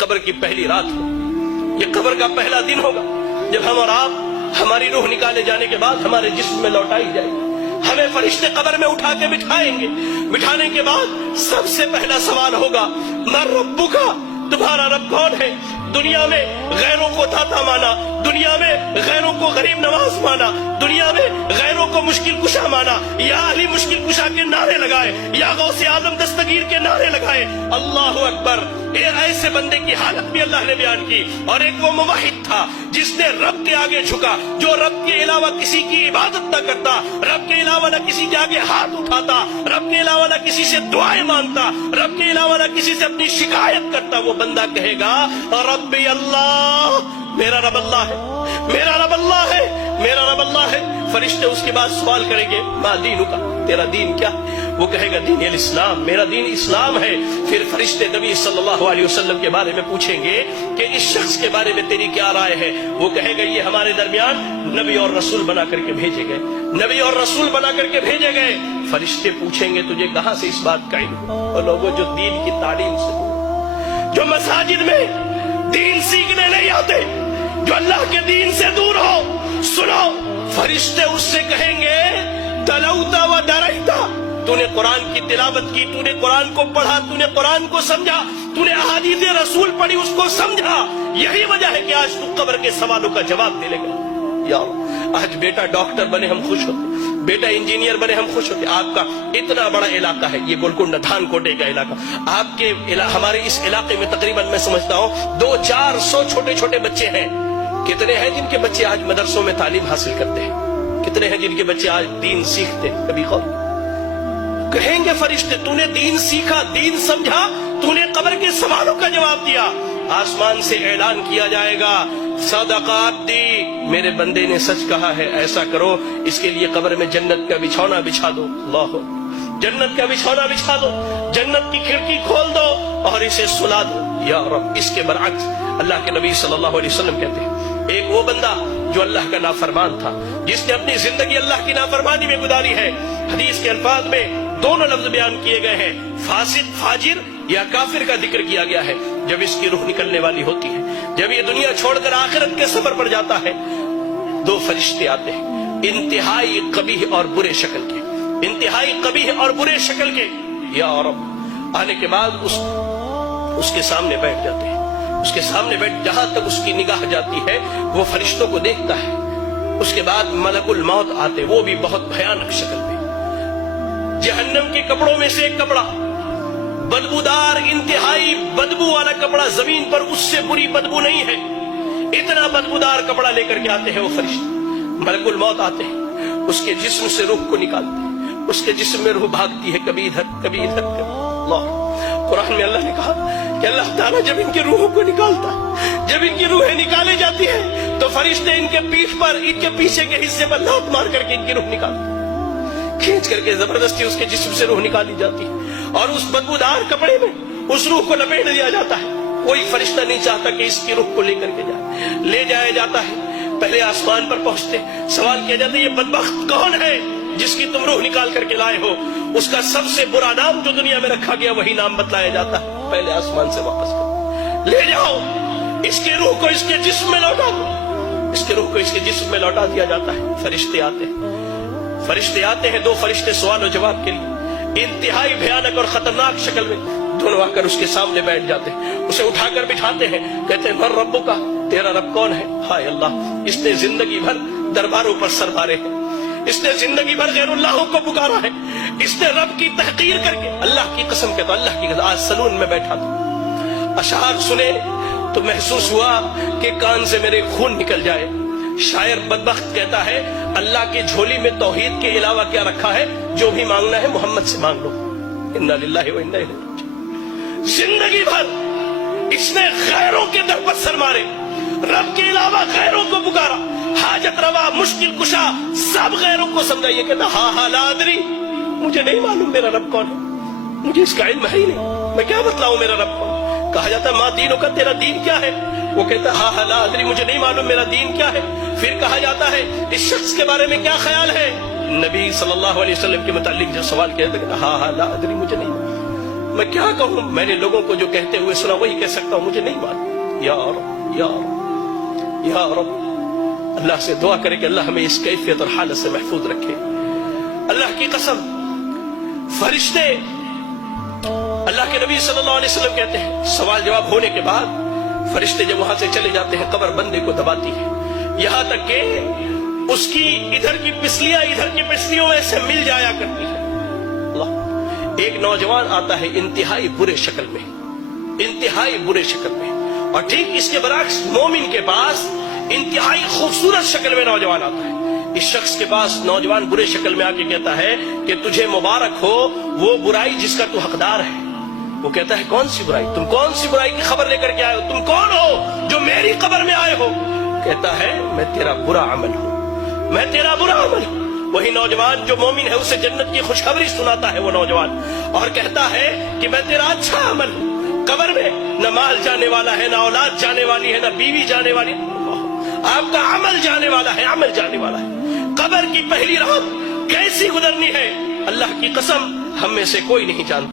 قبر کی پہلی رات ہو، یہ قبر کا پہلا دن ہوگا جب ہم اور آپ ہماری روح نکالے جانے کے بعد ہمارے جسم میں لوٹائی جائے گی۔ ہمیں فرشتے قبر میں اٹھا کے بٹھائیں گے، بٹھانے کے بعد سب سے پہلا سوال ہوگا من ربک، تمہارا رب کون ہے؟ دنیا میں غیروں کو داتا مانا، دنیا میں غیروں کو غریب نواز مانا، دنیا میں غیروں کو مشکل کشا مانا، یا علی مشکل کشا کے نعرے لگائے، یا غوث اعظم دستگیر کے نعرے لگائے۔ اللہ اکبر! ایسے بندے کی حالت بھی اللہ نے بیان کی۔ اور ایک وہ موحد تھا جس نے رب کے آگے جھکا، جو رب کے علاوہ کسی کی عبادت نہ کرتا، رب کے علاوہ نہ کسی کے آگے ہاتھ اٹھاتا، رب کے علاوہ نہ کسی سے دعائیں مانگتا، رب کے علاوہ نہ کسی سے اپنی شکایت کرتا۔ وہ بندہ کہے گا ربی اللہ، میرا رب اللہ ہے، میرا رب اللہ ہے، میرا رب اللہ ہے۔ فرشتے اس کے بعد سوال کریں گے ما دینک، تیرا دین کیا؟ وہ کہے گا دین الاسلام، میرا دین اسلام ہے۔ پھر فرشتے نبی صلی اللہ علیہ وسلم کے بارے میں پوچھیں گے کہ اس شخص کے بارے میں تیری کیا رائے ہے؟ وہ کہے گا یہ ہمارے درمیان نبی اور رسول بنا کر کے بھیجے گئے، نبی اور رسول بنا کر کے بھیجے گئے۔ فرشتے پوچھیں گے تجھے کہاں سے اس بات کا علم؟ اور لوگوں جو دین کی تعلیم سے دور، جو مساجد میں دین سیکھنے نہیں آتے، جو اللہ کے دین سے دور ہو، سنو، فرشتے اس سے کہیں گے تلوتا و درائتا، تو نے قرآن کی تلاوت کی، تو نے قرآن کو پڑھا، تو نے قرآن کو سمجھا، تو نے احادیث رسول پڑھی، اس کو سمجھا، یہی وجہ ہے کہ آج تو قبر کے سوالوں کا جواب دینے گا۔ یا آج بیٹا ڈاکٹر بنے ہم خوش ہوتے، بیٹا انجینئر بنے ہم خوش ہوتے۔ آپ کا اتنا بڑا علاقہ ہے یہ گولکنڈہ دھان کوٹے کا علاقہ، آپ کے ہمارے اس علاقے میں تقریباً میں سمجھتا ہوں 200-400 چھوٹے چھوٹے بچے ہیں۔ کتنے ہیں جن کے بچے آج مدرسوں میں تعلیم حاصل کرتے ہیں؟ کتنے ہیں جن کے بچے آج دین سیکھتے ہیں؟ کبھی غور کہیں گے فرشتے تو نے دین سیکھا، دین سمجھا، تو نے قبر کے سوالوں کا جواب دیا۔ آسمان سے اعلان کیا جائے گا صدقات دی، میرے بندے نے سچ کہا ہے، ایسا کرو اس کے لیے قبر میں جنت کا بچھونا بچھا دو، اللہ جنت کا بچھونا بچھا دو، جنت کی کھڑکی کھول دو اور اسے سلا دو۔ یا رب! اس کے برعکس اللہ کے نبی صلی اللہ علیہ وسلم کہتے ہیں ایک وہ بندہ جو اللہ کا نافرمان تھا، جس نے اپنی زندگی اللہ کی نافرمانی میں گزاری ہے۔ حدیث کے الفاظ میں دونوں لفظ بیان کیے گئے ہیں، فاسق، فاجر یا کافر کا ذکر کیا گیا ہے۔ جب اس کی روح نکلنے والی ہوتی ہے، جب یہ دنیا چھوڑ کر آخرت کے سفر پر جاتا ہے، دو فرشتے آتے ہیں انتہائی قبیح اور برے شکل کے، انتہائی قبیح اور برے شکل کے۔ یا رب! آنے کے بعد اس کے سامنے بیٹھ جاتے ہیں، اس کے سامنے بیٹھ، جہاں تک اس کی نگاہ جاتی ہے وہ فرشتوں کو دیکھتا ہے۔ اس کے بعد ملک الموت آتے، وہ بھی بہت بھیانک شکل میں، جہنم کے کپڑوں میں سے ایک کپڑا، بدبودار انتہائی بدبو والا کپڑا، زمین پر اس سے بری بدبو نہیں ہے، اتنا بدبودار کپڑا لے کر کے آتے ہیں وہ فرشتے۔ ملک الموت آتے ہیں، اس کے جسم سے روح کو نکالتے ہیں، اس کے جسم میں روح بھاگتی ہے، کبھی ادھر کبھی ادھر کبھی۔ اللہ قرآن میں اللہ نے کہا کہ اللہ تعالیٰ جب ان کی روحوں کو نکالتا ہے، جب ان کی روحیں نکالی جاتی ہے تو فرشتے ان کے پیٹھ پر، ان کے پیچھے کے حصے پر لات مار کر کے ان کی روح نکالتے ہیں، کھینچ کر کے زبردستی اس کے جسم سے روح نکالی جاتی ہے اور اس بدبودار کپڑے میں اس روح کو لپیٹ دیا جاتا ہے۔ کوئی فرشتہ نہیں چاہتا کہ اس کی روح کو لے کر کے جائے، لے جایا جاتا ہے۔ پہلے آسمان پر پہنچتے سوال کیا جاتا ہے یہ بدبخت کون ہے جس کی تم روح نکال کر کے لائے ہو؟ اس کا سب سے برا نام جو دنیا میں رکھا گیا وہی نام بتلایا جاتا ہے۔ پہلے آسمان سے واپس کرو، لے جاؤ اس کے روح کو اس کے جسم میں لوٹا دو، اس کے روح کو اس کے جسم میں لوٹا دیا جاتا ہے۔ فرشتے آتے ہیں، فرشتے آتے ہیں، دو فرشتے سوال و جواب کے لیے انتہائی بھیانک اور خطرناک شکل میں دونوں آ کر اس کے سامنے بیٹھ جاتے ہیں، اسے اٹھا کر بٹھاتے ہیں، کہتے ہیں من ربک کا، تیرا رب کون ہے؟ ہائے اللہ! اس نے زندگی بھر درباروں پر سر مارے ہیں، اس نے زندگی بھر غیر اللہوں کو پکارا ہے، اس نے رب کی تحقیر کر کے، اللہ کی قسم کہتا ہوں، اللہ کی قسم، آج سلون میں بیٹھا تھا، اشعار سنے تو محسوس ہوا کہ کان سے میرے خون نکل جائے۔ شاعر بدبخت کہتا ہے اللہ کی جھولی میں توحید کے علاوہ کیا رکھا ہے؟ جو بھی مانگنا ہے محمد سے مانگ لو۔ انا للہ و انا الیہ راجعون۔ زندگی بھر اس نے غیروں کے در پر سر مارے، رب کے علاوہ غیروں کو پکارا، حاجت روا، مشکل کشا، سب غیروں کو سمجھا۔ یہ کہتا ہاں لا ادری، مجھے نہیں معلوم میرا رب کون ہے، مجھے اس کا علم ہے ہی نہیں، میں کیا بتلاؤں میرا رب کون۔ کہا جاتا ہے ما دینوں کا، تیرا دین کیا ہے؟ وہ کہتا ہاں لا ادری، مجھے نہیں معلوم میرا دین کیا ہے۔ پھر کہا جاتا ہے اس شخص کے بارے میں کیا خیال ہے؟ نبی صلی اللہ علیہ وسلم کے متعلق جو سوال کیا جاتا ہے ہاں لا ادری، مجھے نہیں معلوم، میں کیا کہوں؟ میں نے لوگوں کو جو کہتے ہوئے سنا وہی کہہ سکتا ہوں، مجھے نہیں معلوم۔ یا رب یا رب یا رب، اللہ سے دعا کرے کہ اللہ ہمیں اس کیفیت اور حالت سے محفوظ رکھے۔ اللہ کی قسم، فرشتے، اللہ کے نبی صلی اللہ علیہ وسلم کہتے ہیں سوال جواب ہونے کے بعد فرشتے جب وہاں سے چلے جاتے ہیں قبر بندے کو دباتی ہے، یہاں تک کہ اس کی ادھر کی پسلیاں ادھر کی پسلیوں میں سے مل جایا کرتی ہے۔ اللہ، ایک نوجوان آتا ہے انتہائی برے شکل میں، انتہائی برے شکل میں، اور ٹھیک اس کے برعکس مومن کے پاس انتہائی خوبصورت شکل میں نوجوان آتا ہے۔ اس شخص کے پاس نوجوان برے شکل میں آ کے کہتا ہے کہ تجھے مبارک ہو وہ برائی جس کا تو حقدار ہے۔ وہ کہتا ہے کون سی برائی؟ تم کون سی برائی کی خبر لے کر کے آئے ہو؟ تم کون ہو جو میری قبر میں آئے ہو؟ کہتا ہے میں تیرا برا عمل ہوں، میں تیرا برا عمل ہوں۔ وہی نوجوان جو مومن ہے اسے جنت کی خوشخبری سناتا ہے وہ نوجوان، اور کہتا ہے کہ میں تیرا اچھا عمل ہوں۔ قبر میں نہ مال جانے والا ہے، نہ اولاد جانے والی ہے، نہ بیوی جانے والی ہے، آپ کا عمل جانے والا ہے، عمل جانے والا ہے۔ قبر کی پہلی رات کیسی گزرنی ہے اللہ کی قسم ہم میں سے کوئی نہیں جانتا۔